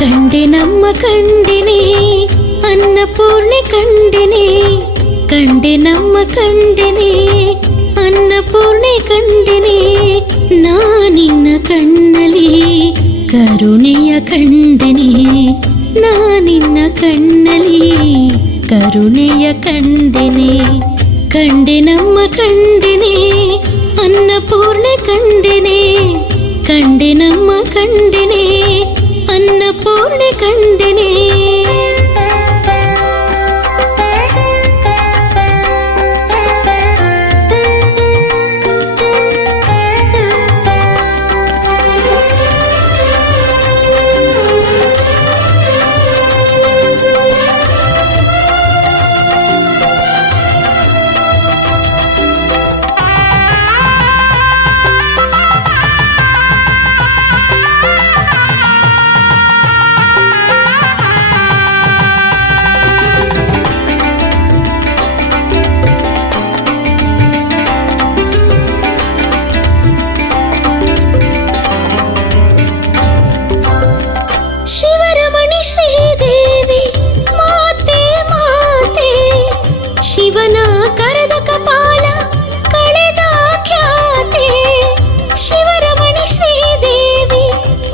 ಕಂಡೆನಮ್ಮ ಕಂಡೆನೆ ಅನ್ನಪೂರ್ಣೆ ಕಂಡೆನೆ, ಕಂಡೆನಮ್ಮ ಕಂಡೆನೆ ಅನ್ನಪೂರ್ಣೆ ಕಂಡೆನೆ, ನಾನಿನ್ನ ಕಣ್ಣಲಿ ಕರುಣೆಯ ಕಂಡೆನೆ, ನಾನಿನ್ನ ಕಣ್ಣಲಿ ಕರುಣೆಯ ಕಂಡೆನೆ. ಕಂಡೆನಮ್ಮ ಕಂಡೆನೆ ಅನ್ನಪೂರ್ಣೆ ಕಂಡೆನೆ, ಕಂಡೆನಮ್ಮ ಕಂಡೆನೆ ಅನ್ನಪೂರ್ಣೆ ಕಂಡೆನೆ. ಶಿವನ ಕರೆದ ಕಪಾಲ ಕಳೆದ ಖ್ಯಾತೆ, ಶಿವರಮಣಿ ಶ್ರೀದೇವಿ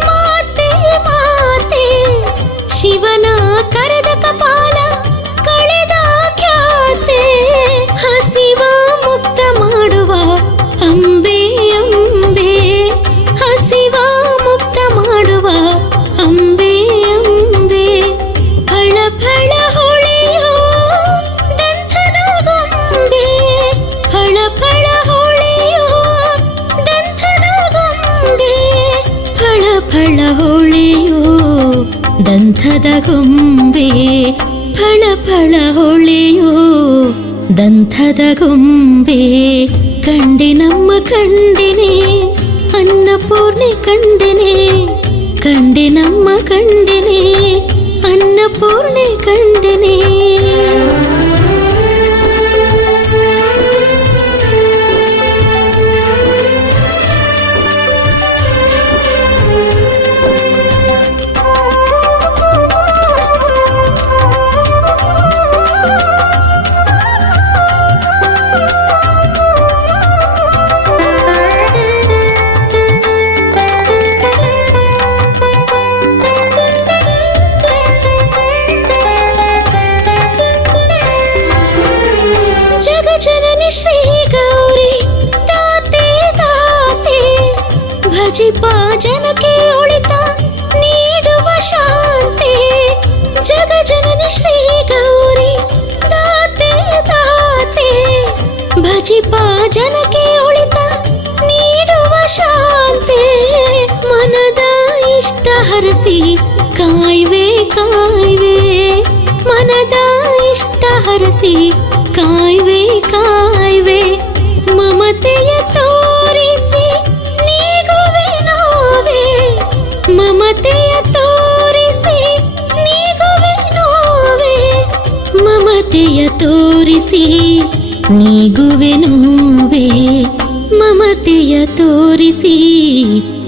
ಮಾತೆ ಮಾತೆ, ಶಿವನ ಕರೆದ ಕಪಾಲ ಕಳೆದ ಖ್ಯಾತೆ, ಹಸಿವ ಮುಕ್ತ ಮಾಡುವ ಅಂಬೆ ಅಂಬೆ, ಹಸಿವ ಮುಕ್ತ ಮಾಡುವ ಅಂಬೆ ಅಂಬೆ, ಫಳ ಫಳ ಹೊಳೆಯೋ ದಂಥದ ಗೊಂಬೆ, ಫಳ ಫಳ ಹೊಳೆಯೋ ದಂಥದ ಗೊಂಬೆ, ಫಳ ಫಳ ಹೊಳೆಯೋ ದಂಥದ ಗೊಂಬೆ, ಫಳ ಫಳ ಹೊಳೆಯೋ ದಂಥದ ಗೊಂಬೆ. ಕಂಡೆನಮ್ಮ ಕಂಡೆನೆ ಅನ್ನಪೂರ್ಣೆ ಕಂಡೆನೆ, ಕಂಡೆನಮ್ಮ ಕಂಡೆನೆ ಅನ್ನಪೂರ್ಣೆ ಕಂಡೆನೆ. ಜಗಜನನಿ ಶ್ರೀ ಗೌರಿ ತಾತೆ ತಾತೆ, ಭಜಿಪ ಜನಕ್ಕೆ ಒಳಿತ ನೀಡುವ ಶಾಂತಿ, ಜಗಜನನಿ ಶ್ರೀ ಗೌರಿ ತಾತೆ ತಾತೆ, ಭಜಿಪ ಜನಕ್ಕೆ ಒಳಿತ ನೀಡುವ ಶಾಂತಿ, ಮನದ ಇಷ್ಟ ಹರಸಿ ಕಾಯ್ವೆ ಕಾಯ್ವೆ, ಮನದ ಇಷ್ಟ ಹರಸಿ ಕಾಯ್ವೆ ಕಾಯ್ವೆ, ಮಮತೆಯ ತೋರಿಸಿ ನೀಗುವೆ ನೋವೆ, ಮಮತೆಯ ತೋರಿಸಿ ನೀಗುವೆ ನೋವೆ, ಮಮತೆಯ ತೋರಿಸಿ ನೀಗುವೆ ನೋವೆ, ಮಮತೆಯ ತೋರಿಸಿ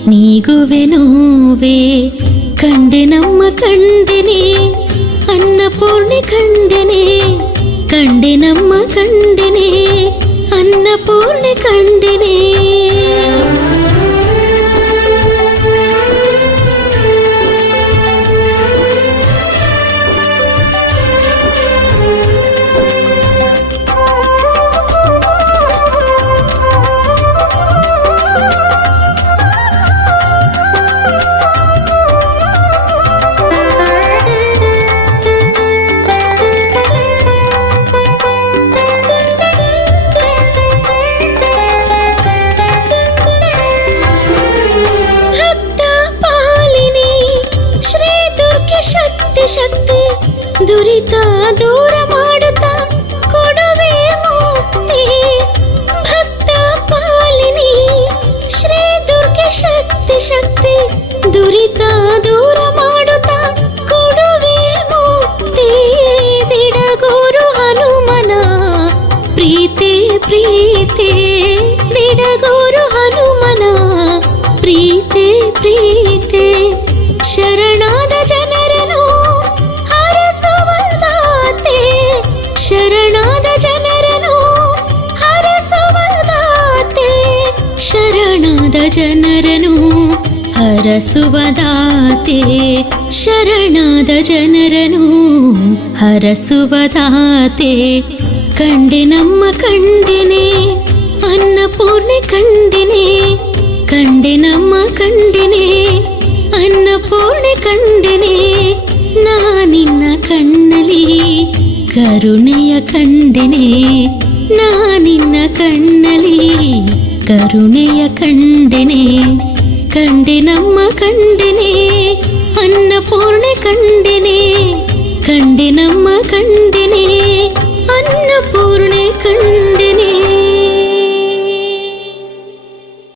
ನೀಗುವೆನೋವೆ ಕಂಡೆನಮ್ಮ ಕಂಡೆನೆ ಅನ್ನಪೂರ್ಣೆ ಕಂಡೆನೆ ಕಂಡೆನಮ್ಮ ಕಂಡೆನೆ ಅನ್ನಪೂರ್ಣೆ ಕಂಡೆನೆ ಶಕ್ತಿ ದುರಿತ ದೂರ ಮಾಡುತ್ತಾ ಕೊಡುವೆ ಮುಕ್ತಿ ಭಕ್ತ ಪಾಲಿನಿ ಶ್ರೀ ದುರ್ಗೆ ಶಕ್ತಿ ಶಕ್ತಿ ದುರಿತ ದೂರ ಮಾಡುತ್ತಾ ಕೊಡುವೆ ಮುಕ್ತಿ ದಿಡಗೂರು ಹನುಮನ ಪ್ರೀತಿ ಪ್ರೀತಿ ದಿಡಗೂರು ಹನುಮನ ಪ್ರೀತಿ ಪ್ರೀತಿ ಶರಣಾದ ಜನರನ್ನು ಶರಣಾದ ಜನರನ್ನು ಹರಸುವದಾತೆ ಶರಣಾದ ಜನರನ್ನು ಹರಸುವದಾತೆ ಶರಣಾದ ಜನರನ್ನು ಹರಸುವದಾತೆ ಕಂಡೆನಮ್ಮ ಕಂಡೆನೆ ಅನ್ನಪೂರ್ಣೆ ಕಂಡೆನೆ ಕಂಡೆನಮ್ಮ ಕಂಡೆನೆ ಅನ್ನಪೂರ್ಣೆ ಕಂಡೆನೆ ನಾನಿನ್ನ ಕಣ್ಣಲಿ ಕರುಣೆಯ ಕಂಡೆನೆ ನಾನಿನ್ನ ಕಣ್ಣಲಿ ಕರುಣೆಯ ಕಂಡೆನೆ ಕಂಡೆನಮ್ಮ ಕಂಡೆನೆ ಅನ್ನಪೂರ್ಣೆ ಕಂಡೆನೆ ಕಂಡೆನಮ್ಮ ಕಂಡೆನೆ ಅನ್ನಪೂರ್ಣೆ ಕಂಡೆನೆ